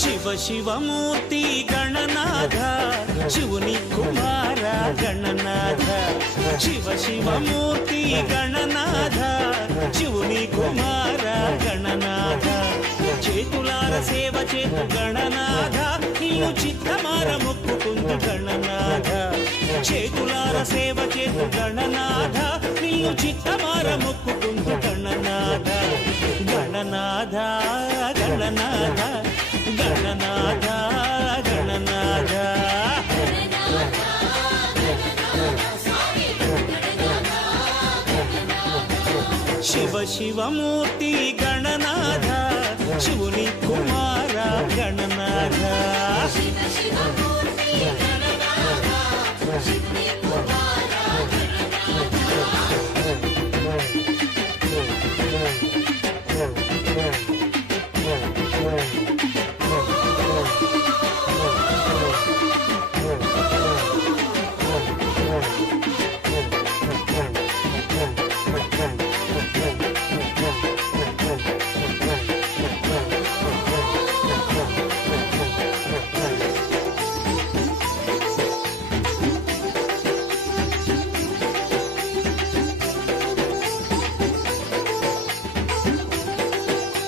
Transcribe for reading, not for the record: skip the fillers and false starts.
శివ శివమూర్తి గణనాథ శివుని కుమార గణనాథ శివ శివమూర్తి గణనాథ శివుని కుమార గణనాథ చేతులార సేవ చేతు గణనాథ నిన్ను చిత్తమార మొక్కుకుందు గణనాథ చేతులార సేవ చేతు గణనాథ నిన్ను చిత్తమార మొక్కుకుందు గణనాథ గణనాథ గణనాథ గణనాథ గణనాథ శివ శివమూర్తి గణనాథ శివుని కుమార గణనాథ